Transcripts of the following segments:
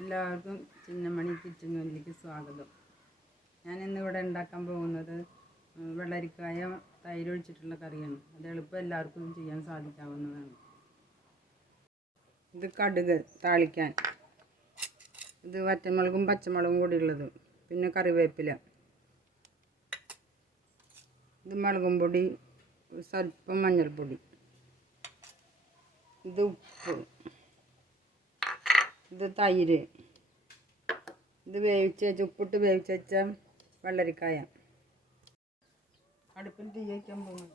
എല്ലാവർക്കും ചിന്നമണി കിച്ചണിലേക്ക് സ്വാഗതം. ഞാൻ ഇന്നിവിടെ ഉണ്ടാക്കാൻ പോകുന്നത് വെള്ളരിക്കായ തൈര് ഒഴിച്ചിട്ടുള്ള കറിയാണ്. അത് എളുപ്പം എല്ലാവർക്കും ചെയ്യാൻ സാധിക്കാവുന്നതാണ്. ഇത് കടുക് താളിക്കാൻ, ഇത് വറ്റമുളകും പച്ചമുളകും കൂടി ഉള്ളത്, പിന്നെ കറിവേപ്പില, ഇത് മുളകും പൊടി, സ്വല്പം മഞ്ഞൾപ്പൊടി, ഇത് ഉപ്പ്, ഇത് തൈര്, ഇത് ഉപ്പിട്ട് വേവിച്ച് വെച്ച വെള്ളരിക്കായ. അടുപ്പിൽ തീ വയ്ക്കാൻ പോകുന്നു.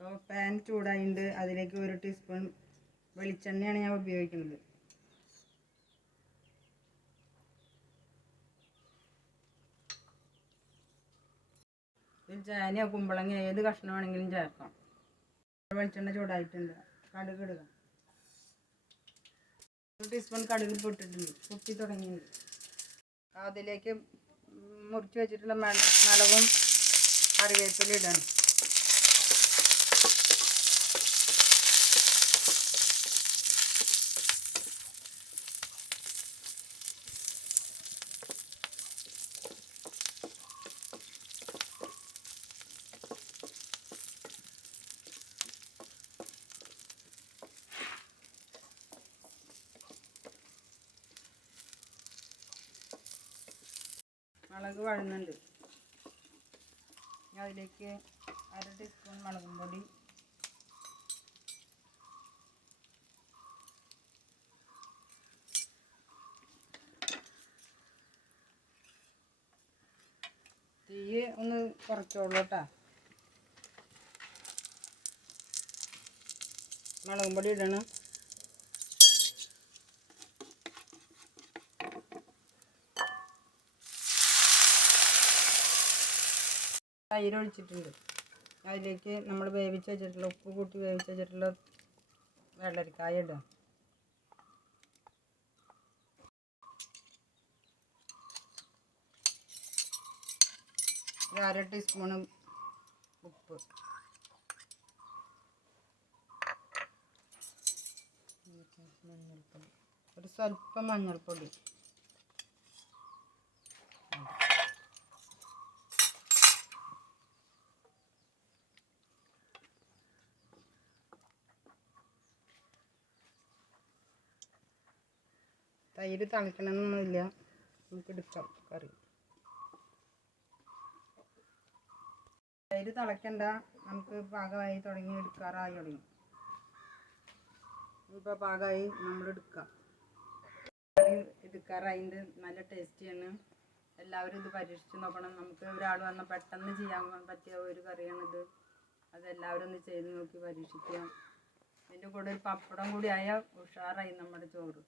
അപ്പോൾ പാൻ ചൂടായിട്ട് അതിലേക്ക് 1 ടീസ്പൂൺ വെളിച്ചെണ്ണയാണ് ഞാൻ ഉപയോഗിക്കുന്നത്. ഇതിൽ ചേനയോ കുമ്പളങ്ങ ഏത് കഷ്ണം വേണമെങ്കിലും ചേർക്കാം. വെളിച്ചെണ്ണ ചൂടായിട്ടുണ്ട്. കടുക് ഇടുക. 1 ടീസ്പൂൺ കടുക് പൊട്ടിട്ടുണ്ട്, പൊട്ടി തുടങ്ങിയിട്ടുണ്ട്. അതിലേക്ക് മുറിച്ച് വെച്ചിട്ടുള്ള മുളകും കറിവേപ്പില ഇടണം. മുളക് വഴന്നുണ്ട്. അതിലേക്ക് 1/2 ടീസ്പൂൺ മുളകും പൊടി, തീ ഒന്ന് കുറച്ചോളൂ കേട്ടോ. മുളകും പൊടി ഇടണം. തൈര് ഒഴിച്ചിട്ടുണ്ട്. അതിലേക്ക് നമ്മൾ വേവിച്ച് വെച്ചിട്ടുള്ള ഉപ്പ് കൂട്ടി വേവിച്ച് വെച്ചിട്ടുള്ള വെള്ളരിക്കായ ഇടുക. ഒരു 1/2 ടീസ്പൂണ് ഉപ്പ്, മഞ്ഞൾപ്പൊടി, ഒരു സ്വല്പം മഞ്ഞൾപ്പൊടി, തൈര് തിളക്കണമെന്നൊന്നുമില്ല, നമുക്ക് എടുക്കാം കറി. തൈര് തിളക്കണ്ട, നമുക്ക് പാകമായി തുടങ്ങി, എടുക്കാറായി തുടങ്ങി. ഇപ്പോൾ പാകമായി, നമ്മൾ എടുക്കാം. കറി എടുക്കാറായിട്ട് നല്ല ടേസ്റ്റിയാണ്. എല്ലാവരും ഇത് പരീക്ഷിച്ച് നോക്കണം. നമുക്ക് ഒരാൾ വന്നാൽ പെട്ടെന്ന് ചെയ്യാൻ പറ്റിയ ഒരു കറിയാണിത്. അതെല്ലാവരും ഒന്ന് ചെയ്ത് നോക്കി പരീക്ഷിക്കുക. ഇതിൻ്റെ കൂടെ ഒരു പപ്പടം കൂടി ആയാൽ ഉഷാറായി നമ്മുടെ ചോറ്.